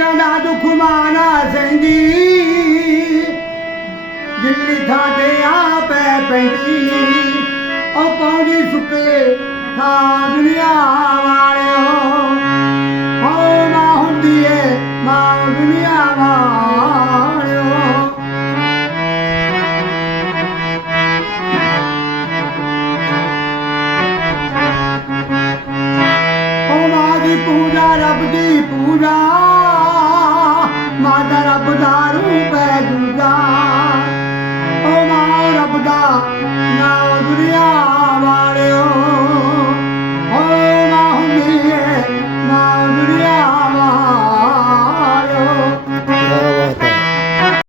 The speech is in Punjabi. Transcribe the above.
ਲੋਕਾਂ ਦਾ ਦੁੱਖ ਮਾਨਾ ਸੰਗੀ ਦਿੱਲੀ ਥਾਂ ਤੇ ਆਪੇ ਪੈਂਦੀ। ਉਹ ਪੌਂਦੀ ਸੁੱਕੇ ਥਾਂ ਦੁਨੀਆ ਵਾਲਿਓ। ਹੋ ਮਾਂ ਹੁੰਦੀ ਏ ਮਾਂ ਦੁਨੀਆ ਵਾਲਿਓ। ਹੋ ਮਾਂ ਦੀ ਪੂਜਾ, ਰੱਬ ਦੀ ਪੂਜਾ। না ঘুরিয়া আমার